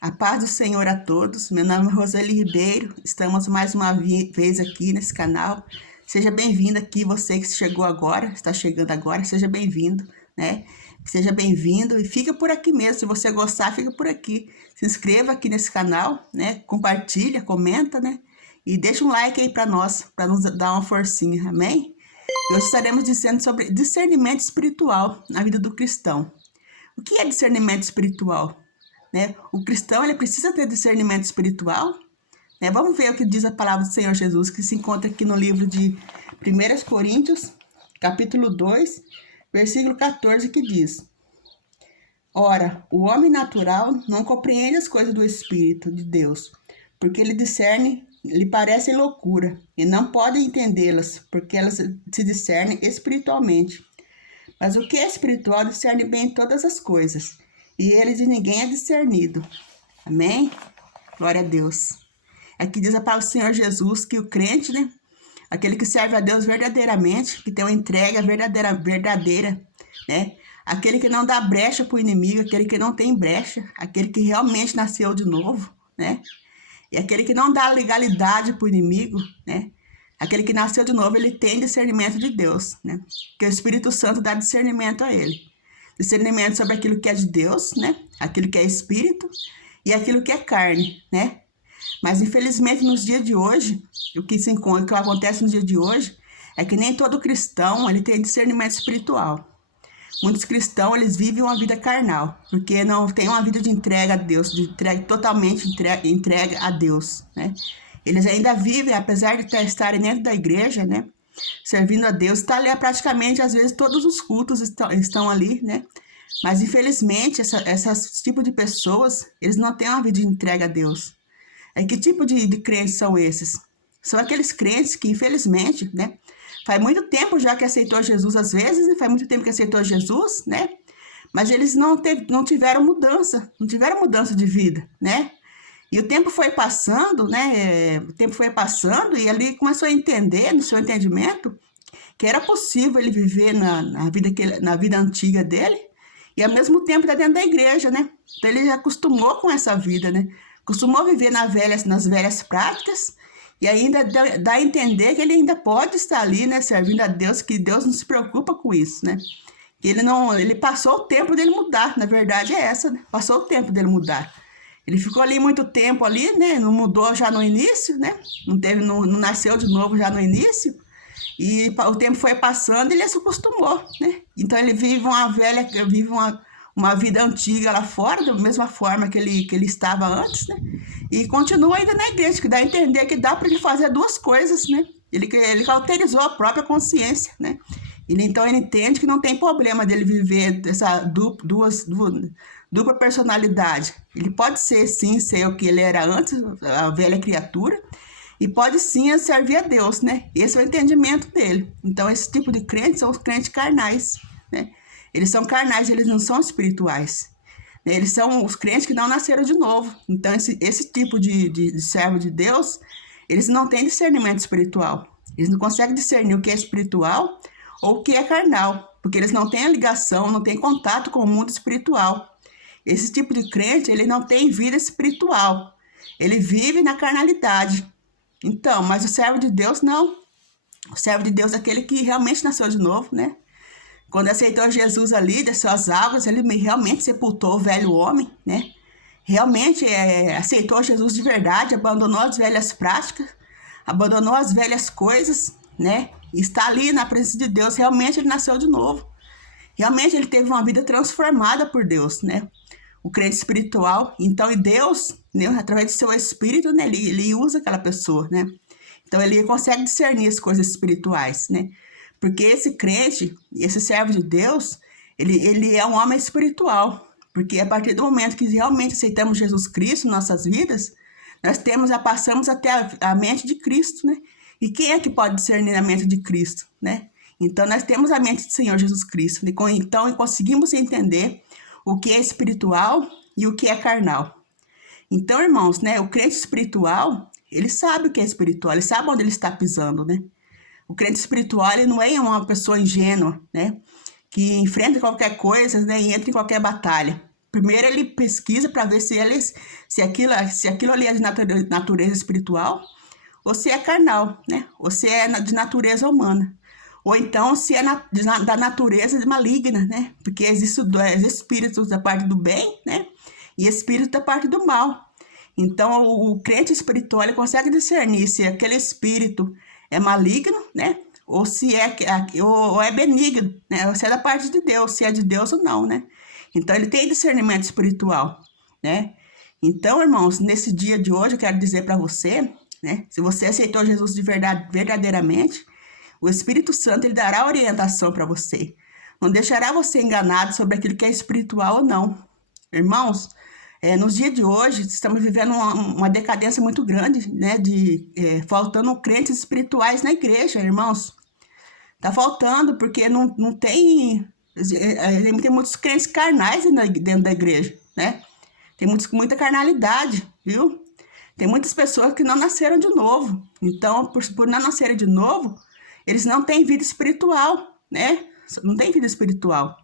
A paz do Senhor a todos. Meu nome é Roseli Ribeiro. Estamos mais uma vez aqui nesse canal. Seja bem-vindo aqui, você que chegou agora, está chegando agora, seja bem-vindo, né? Seja bem-vindo e fica por aqui mesmo. Se você gostar, fica por aqui. Se inscreva aqui nesse canal, né? Compartilha, comenta, né? E deixa um like aí para nós, para nos dar uma forcinha, amém? E hoje estaremos dizendo sobre discernimento espiritual na vida do cristão. O que é discernimento espiritual? Né? O cristão ele precisa ter discernimento espiritual, né? Vamos ver o que diz a palavra do Senhor Jesus, que se encontra aqui no livro de 1 Coríntios, capítulo 2, versículo 14, que diz: Ora, o homem natural não compreende as coisas do Espírito de Deus, porque ele discerne, lhe parecem loucura, e não pode entendê-las, porque elas se discernem espiritualmente. Mas o que é espiritual discerne bem todas as coisas, e ele de ninguém é discernido. Amém? Glória a Deus. Aqui diz a palavra do Senhor Jesus que o crente, né? Aquele que serve a Deus verdadeiramente, que tem uma entrega verdadeira, né? Aquele que não dá brecha para o inimigo, aquele que não tem brecha, aquele que realmente nasceu de novo, né? E aquele que não dá legalidade para o inimigo, né? Aquele que nasceu de novo, ele tem discernimento de Deus, né? Que o Espírito Santo dá discernimento a ele. Discernimento sobre aquilo que é de Deus, né? Aquilo que é espírito e aquilo que é carne, né? Mas infelizmente nos dias de hoje, o que acontece no dia de hoje é que nem todo cristão ele tem discernimento espiritual. Muitos cristãos eles vivem uma vida carnal, porque não tem uma vida de entrega a Deus, totalmente entrega a Deus, né? Eles ainda vivem, apesar de estarem dentro da igreja, né? Servindo a Deus, está ali praticamente, às vezes, todos os cultos estão ali, né? Mas, infelizmente, esse tipo de pessoas, eles não têm uma vida de entrega a Deus. Que tipo de crentes são esses? São aqueles crentes que, infelizmente, né? Faz muito tempo já que aceitou Jesus, às vezes, né? Faz muito tempo que aceitou Jesus, né? Mas eles não tiveram mudança, não tiveram mudança de vida, né? E o tempo foi passando, né? O tempo foi passando e ele começou a entender, no seu entendimento, que era possível ele viver na vida antiga dele e ao mesmo tempo estar dentro da igreja, né? Então ele já acostumou com essa vida, né? Acostumou a viver nas velhas práticas e ainda dá a entender que ele ainda pode estar ali, né? Servindo a Deus, que Deus não se preocupa com isso, né? Que ele passou o tempo dele mudar, na verdade é essa, né? Passou o tempo dele mudar. Ele ficou ali muito tempo ali, né? Não mudou já no início, né? Não nasceu de novo já no início. E o tempo foi passando e ele se acostumou, né? Então ele vive uma vida antiga lá fora, da mesma forma que ele estava antes, né? E continua ainda na igreja, que dá a entender que dá para ele fazer duas coisas, né? Ele cauterizou a própria consciência, né? Então ele entende que não tem problema dele viver essa dupla personalidade. Ele pode ser o que ele era antes, a velha criatura, e pode sim servir a Deus, né? Esse é o entendimento dele. Então esse tipo de crentes são os crentes carnais, né? Eles são carnais, eles não são espirituais. Eles são os crentes que não nasceram de novo. Então esse tipo de servo de Deus, eles não têm discernimento espiritual. Eles não conseguem discernir o que é espiritual ou o que é carnal, porque eles não têm a ligação, não têm contato com o mundo espiritual. Esse tipo de crente, ele não tem vida espiritual. Ele vive na carnalidade. Então, mas o servo de Deus, não. O servo de Deus é aquele que realmente nasceu de novo, né? Quando aceitou Jesus ali, desceu as águas, ele realmente sepultou o velho homem, né? Realmente aceitou Jesus de verdade, abandonou as velhas práticas, abandonou as velhas coisas, né? E está ali na presença de Deus, realmente ele nasceu de novo. Realmente ele teve uma vida transformada por Deus, né? O crente espiritual. Então, e Deus, né, através do seu espírito, né, ele usa aquela pessoa, né? Então, ele consegue discernir as coisas espirituais, né? Porque esse crente, esse servo de Deus, ele é um homem espiritual. Porque a partir do momento que realmente aceitamos Jesus Cristo em nossas vidas, nós passamos até a mente de Cristo, né? E quem é que pode discernir a mente de Cristo, né? Então, nós temos a mente do Senhor Jesus Cristo. Então, conseguimos entender o que é espiritual e o que é carnal. Então, irmãos, né? O crente espiritual, ele sabe o que é espiritual, ele sabe onde ele está pisando, né? O crente espiritual, ele não é uma pessoa ingênua, né? Que enfrenta qualquer coisa, né? E entra em qualquer batalha. Primeiro ele pesquisa para ver se aquilo ali é de natureza espiritual ou se é carnal, né? Ou se é de natureza humana. Ou então se é da natureza maligna, né? Porque existe espíritos da parte do bem, né? E espíritos da parte do mal. Então o crente espiritual ele consegue discernir se aquele espírito é maligno, né? Ou se ou é benigno, né? Ou se é da parte de Deus, se é de Deus ou não, né? Então ele tem discernimento espiritual, né? Então, irmãos, nesse dia de hoje eu quero dizer para você, né? Se você aceitou Jesus de verdade, verdadeiramente, o Espírito Santo ele dará orientação para você. Não deixará você enganado sobre aquilo que é espiritual ou não. Irmãos, nos dias de hoje, estamos vivendo uma decadência muito grande, né? Faltando crentes espirituais na igreja, irmãos. Tá faltando, porque não tem. Tem muitos crentes carnais dentro da igreja, né? Tem muita carnalidade, viu? Tem muitas pessoas que não nasceram de novo. Então, por não nascerem de novo, eles não têm vida espiritual, né? Não tem vida espiritual.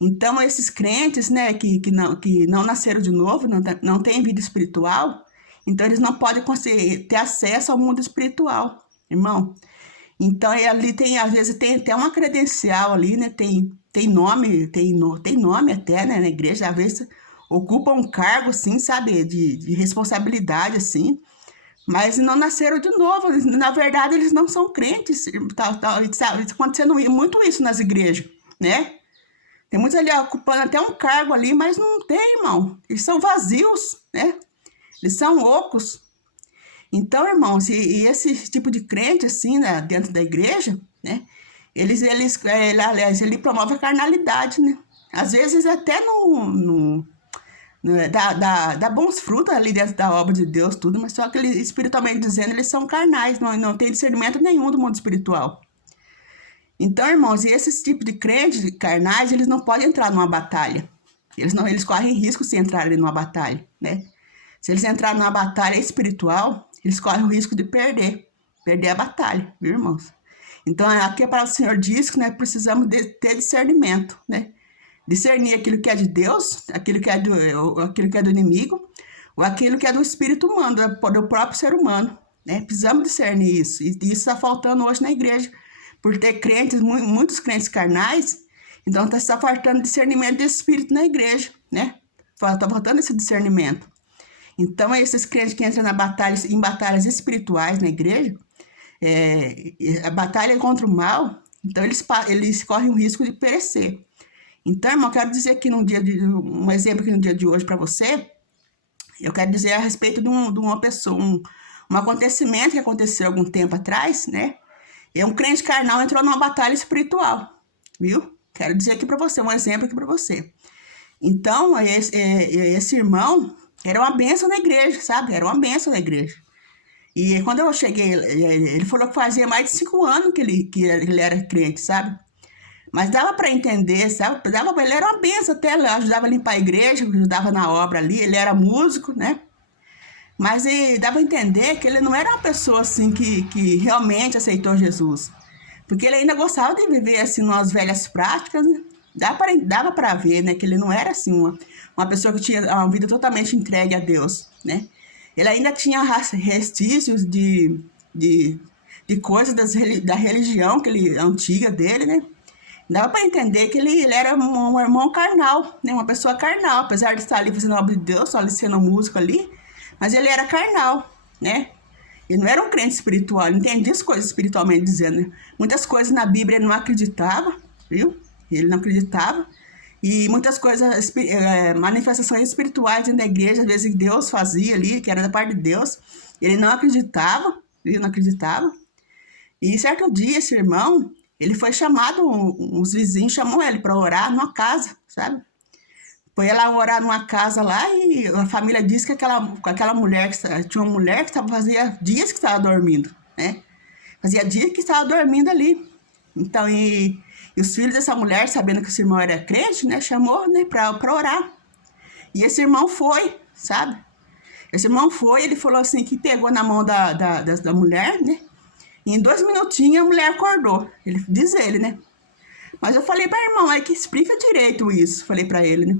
Então, esses crentes, né, que não nasceram de novo, não têm vida espiritual, então eles não podem ter acesso ao mundo espiritual, irmão. Então, ali às vezes tem até uma credencial ali, né? Tem nome até, né, na igreja, às vezes ocupa um cargo, assim, sabe, de responsabilidade, assim, mas não nasceram de novo. Na verdade, eles não são crentes. Tá acontecendo muito isso nas igrejas, né? Tem muitos ali ocupando até um cargo ali, mas não tem, irmão. Eles são vazios, né? Eles são ocos. Então, irmãos, e esse tipo de crente, assim, né, dentro da igreja, né? Aliás, ele promove a carnalidade, né? Às vezes até dá bons frutos ali dentro da obra de Deus, tudo, mas só que espiritualmente dizendo, eles são carnais, não tem discernimento nenhum do mundo espiritual. Então, irmãos, e esses tipos de crentes carnais, eles não podem entrar numa batalha. Eles correm risco se entrarem numa batalha, né? Se eles entrarem numa batalha espiritual, eles correm o risco de perder a batalha, viu, irmãos? Então, aqui a palavra do Senhor diz que nós precisamos ter discernimento, né? Discernir aquilo que é de Deus, aquilo que é do inimigo, ou aquilo que é do espírito humano, do próprio ser humano, né? Precisamos discernir isso, e isso está faltando hoje na igreja, por ter crentes, muitos crentes carnais, então está faltando discernimento de espírito na igreja, né? Está faltando esse discernimento. Então, esses crentes que entram em batalhas espirituais na igreja, a batalha é contra o mal, então eles correm o risco de perecer. Então, irmão, eu quero dizer aqui um exemplo aqui no dia de hoje para você. Eu quero dizer a respeito de uma pessoa, um acontecimento que aconteceu algum tempo atrás, né? Um crente carnal entrou numa batalha espiritual, viu? Quero dizer aqui para você, um exemplo aqui para você. Então, esse irmão era uma bênção na igreja, sabe? Era uma bênção na igreja. E quando eu cheguei, ele falou que fazia mais de 5 anos que ele era crente, sabe? Mas dava para entender, sabe? Ele era uma bênção até, ele ajudava a limpar a igreja, ajudava na obra ali, ele era músico, né? Mas dava a entender que ele não era uma pessoa assim que realmente aceitou Jesus. Porque ele ainda gostava de viver assim umas velhas práticas, né? Dava para ver, né, que ele não era assim uma pessoa que tinha uma vida totalmente entregue a Deus, né? Ele ainda tinha restícios de coisas da religião antiga dele, né? Dava para entender que ele era um irmão carnal, né? Uma pessoa carnal, apesar de estar ali fazendo a obra de Deus, só ali sendo músico ali, mas ele era carnal, né? Ele não era um crente espiritual, ele entendia as coisas espiritualmente dizendo, né? Muitas coisas na Bíblia ele não acreditava, viu? Ele não acreditava. E muitas coisas, manifestações espirituais dentro da igreja, às vezes Deus fazia ali, que era da parte de Deus, ele não acreditava, viu? Não acreditava. E certo dia, esse irmão, ele foi chamado, os vizinhos chamou ele para orar numa casa, sabe? Foi lá orar numa casa lá e a família disse que aquela mulher, tinha uma mulher que fazia dias que estava dormindo, né? Fazia dias que estava dormindo ali. Então, e os filhos dessa mulher, sabendo que esse irmão era crente, né? Chamou, né, para orar. E esse irmão foi, sabe? Esse irmão foi, ele falou assim, que pegou na mão da mulher, né? E em 2 minutinhos a mulher acordou. Diz ele, né? Mas eu falei para o irmão, que explica direito isso. Falei para ele, né?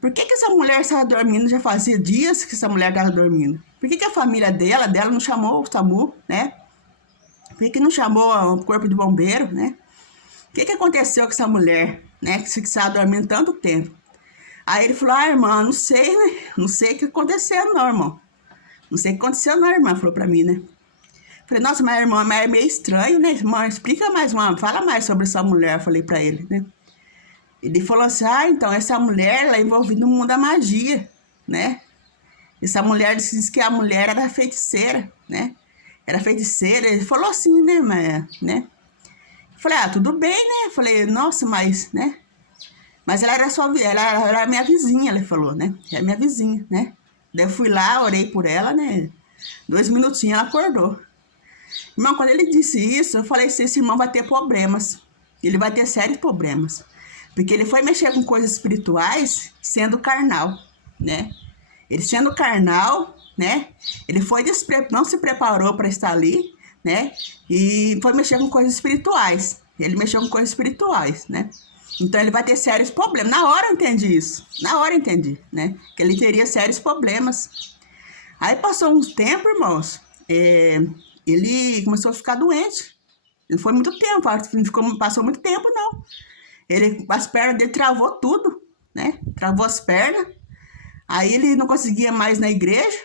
Por que essa mulher estava dormindo? Já fazia dias que essa mulher estava dormindo. Por que a família dela não chamou o SAMU, né? Por que não chamou o corpo de bombeiro, né? O que aconteceu com essa mulher, né? Que estava dormindo tanto tempo. Aí ele falou, irmã, não sei, né? Não sei o que aconteceu não, irmão. Não sei o que aconteceu não, irmã, falou pra mim, né? Falei, nossa, mas irmã, mas é meio estranho, né? Irmã, explica mais, fala mais sobre essa mulher, falei pra ele, né? Ele falou assim, então, essa mulher, ela é envolvida no mundo da magia, né? Essa mulher disse que a mulher era feiticeira, né? Era feiticeira, ele falou assim, né? Né? Falei, tudo bem, né? Falei, nossa, mas, né? Mas ela era ela era minha vizinha, ele falou, né? É minha vizinha, né? Daí eu fui lá, orei por ela, né? 2 minutinhos ela acordou. Irmão, quando ele disse isso, eu falei assim, esse irmão vai ter problemas. Ele vai ter sérios problemas. Porque ele foi mexer com coisas espirituais sendo carnal, né? Ele sendo carnal, né? Ele foi não se preparou para estar ali, né? E foi mexer com coisas espirituais. Ele mexeu com coisas espirituais, né? Então ele vai ter sérios problemas. Na hora eu entendi isso. Na hora eu entendi, né? Que ele teria sérios problemas. Aí passou uns tempos, irmãos. Ele começou a ficar doente. Não foi muito tempo, passou muito tempo, não. As pernas dele travou tudo, né? Travou as pernas. Aí ele não conseguia mais na igreja,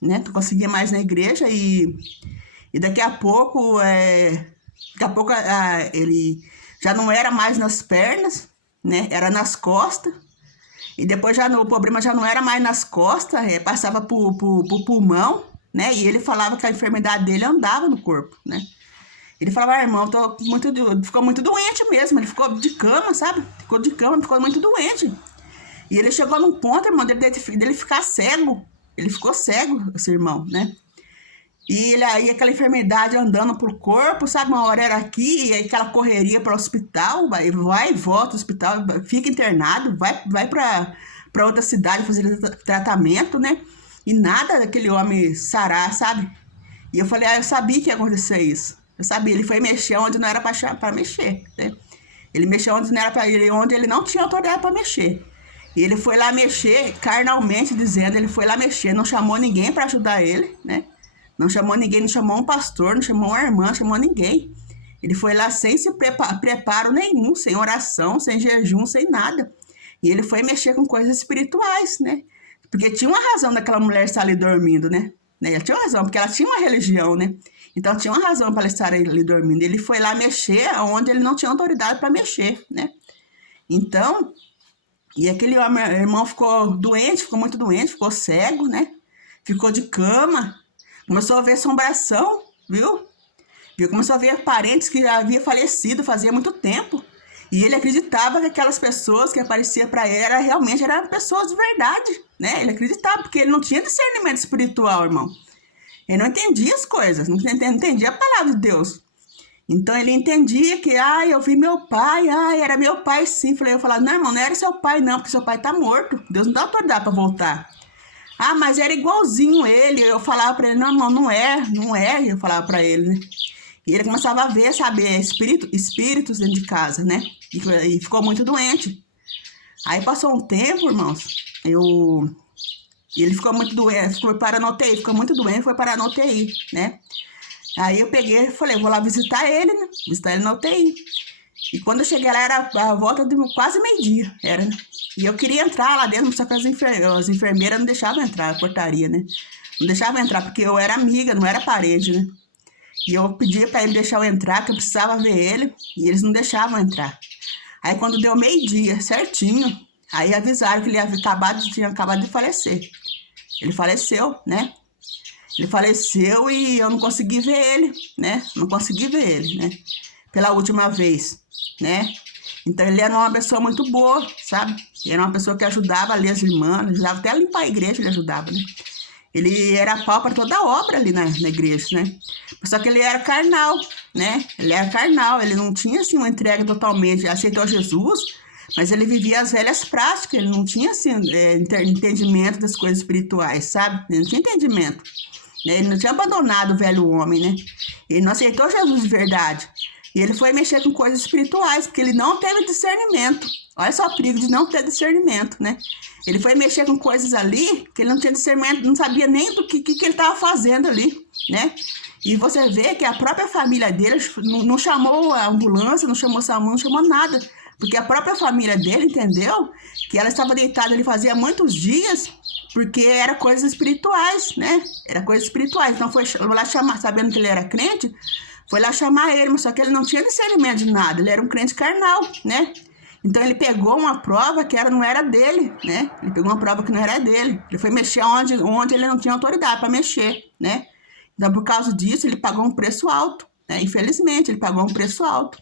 né? Não conseguia mais na igreja e daqui a pouco, ele já não era mais nas pernas, né? Era nas costas. E depois o problema já não era mais nas costas, passava pro pulmão, né? E ele falava que a enfermidade dele andava no corpo, né? Ele falava, irmão, ficou muito doente mesmo. Ele ficou de cama, sabe? Ficou de cama, ficou muito doente. E ele chegou num ponto, irmão, dele ficar cego. Ele ficou cego, esse irmão, né? E aí aquela enfermidade andando pro corpo, sabe? Uma hora era aqui, e aí aquela correria para o hospital, vai e volta ao hospital, fica internado, vai para outra cidade fazer tratamento, né? E nada daquele homem sarar, sabe? E eu falei, eu sabia que ia acontecer isso. Eu sabia, ele foi mexer onde não era para mexer, né? Ele mexeu onde não era para ele, onde ele não tinha autoridade para mexer. E ele foi lá mexer, carnalmente dizendo, ele foi lá mexer, não chamou ninguém para ajudar ele, né? Não chamou ninguém, não chamou um pastor, não chamou uma irmã, não chamou ninguém. Ele foi lá sem se preparo nenhum, sem oração, sem jejum, sem nada. E ele foi mexer com coisas espirituais, né? Porque tinha uma razão daquela mulher estar ali dormindo, né? Ela tinha uma razão, porque ela tinha uma religião, né? Então tinha uma razão para ela estar ali dormindo. Ele foi lá mexer onde ele não tinha autoridade para mexer, né? Então, e aquele irmão ficou doente, ficou muito doente, ficou cego, né? Ficou de cama, começou a ver assombração, viu? Começou a ver parentes que havia falecido fazia muito tempo. E ele acreditava que aquelas pessoas que apareciam para ele realmente eram pessoas de verdade, né? Ele acreditava, porque ele não tinha discernimento espiritual, irmão. Ele não entendia as coisas, não entendia a palavra de Deus. Então ele entendia que, eu vi meu pai, era meu pai sim. Eu falava, não, irmão, não era seu pai não, porque seu pai tá morto. Deus não dá autoridade para voltar. Mas era igualzinho ele. Eu falava para ele, não, irmão, não é. Eu falava para ele, né? E ele começava a ver, sabe, espíritos dentro de casa, né? E ficou muito doente. Aí passou um tempo, irmãos, ele ficou muito doente, foi parar na UTI, ficou muito doente, foi parar na UTI, né? Aí eu peguei e falei, vou lá visitar ele, né? Visitar ele na UTI. E quando eu cheguei lá, era a volta de quase meio-dia, era, né? E eu queria entrar lá dentro, só que as enfermeiras não deixavam entrar, a portaria, né? Não deixavam entrar, porque eu era amiga, não era parente, né? E eu pedi para ele deixar eu entrar, que eu precisava ver ele, e eles não deixavam entrar. Aí quando deu meio-dia, certinho, aí avisaram que ele tinha acabado de falecer. Ele faleceu, né? Ele faleceu e eu não consegui ver ele, né? Não consegui ver ele, né? Pela última vez, né? Então ele era uma pessoa muito boa, sabe? Ele era uma pessoa que ajudava ali as irmãs, ajudava até a limpar a igreja, ele ajudava, né? Ele era pau para toda a obra ali na igreja, né? Só que ele era carnal, né? Ele era carnal, ele não tinha, assim, uma entrega totalmente, aceitou Jesus, mas ele vivia as velhas práticas, ele não tinha, assim, entendimento das coisas espirituais, sabe? Ele não tinha entendimento, né? Ele não tinha abandonado o velho homem, né? Ele não aceitou Jesus de verdade. E ele foi mexer com coisas espirituais, porque ele não teve discernimento. Olha só o perigo de não ter discernimento, né? Ele foi mexer com coisas ali que ele não tinha discernimento, não sabia nem do que ele estava fazendo ali, né? E você vê que a própria família dele não chamou a ambulância, não chamou SAMU, não chamou nada. Porque a própria família dele entendeu que ela estava deitada ali fazia muitos dias, porque era coisas espirituais, né? Era coisas espirituais. Então foi lá chamar, sabendo que ele era crente, foi lá chamar ele, mas só que ele não tinha discernimento de nada, ele era um crente carnal, né? Então ele pegou uma prova que não era dele, né? Ele pegou uma prova que não era dele. Ele foi mexer onde ele não tinha autoridade para mexer, né? Então por causa disso ele pagou um preço alto, né? Infelizmente ele pagou um preço alto.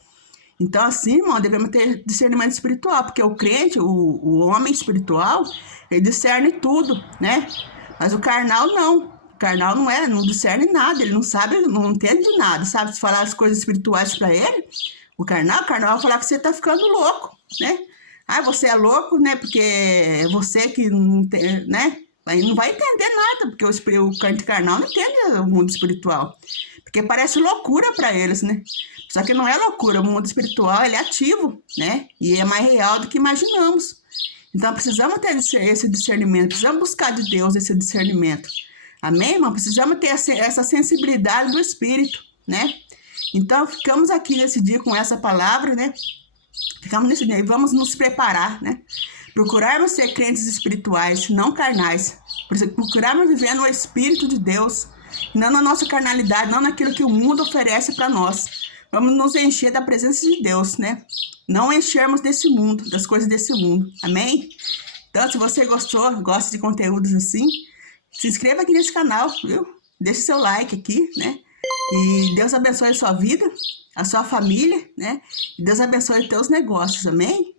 Então assim, irmão, devemos ter discernimento espiritual, porque o crente, o homem espiritual, ele discerne tudo, né? Mas o carnal não. O carnal não discerne nada, ele não sabe, não entende de nada, sabe? Se falar as coisas espirituais para ele, o carnal vai falar que você tá ficando louco, né? Ah, você é louco, né? Porque é você que não tem, né? Aí não vai entender nada, porque o crente carnal não entende o mundo espiritual. Porque parece loucura para eles, né? Só que não é loucura, o mundo espiritual ele é ativo, né? E é mais real do que imaginamos. Então precisamos ter esse discernimento, precisamos buscar de Deus esse discernimento. Amém, irmão? Precisamos ter essa sensibilidade do Espírito, né? Então ficamos aqui nesse dia com essa palavra, né? Ficamos nesse dia e vamos nos preparar, né? Procurarmos ser crentes espirituais, não carnais. Procurarmos viver no Espírito de Deus, não na nossa carnalidade, não naquilo que o mundo oferece para nós. Vamos nos encher da presença de Deus, né? Não enchermos desse mundo, das coisas desse mundo. Amém? Então, se você gosta de conteúdos assim, se inscreva aqui nesse canal, viu? Deixe seu like aqui, né? E Deus abençoe a sua vida, a sua família, né? E Deus abençoe os teus negócios, amém?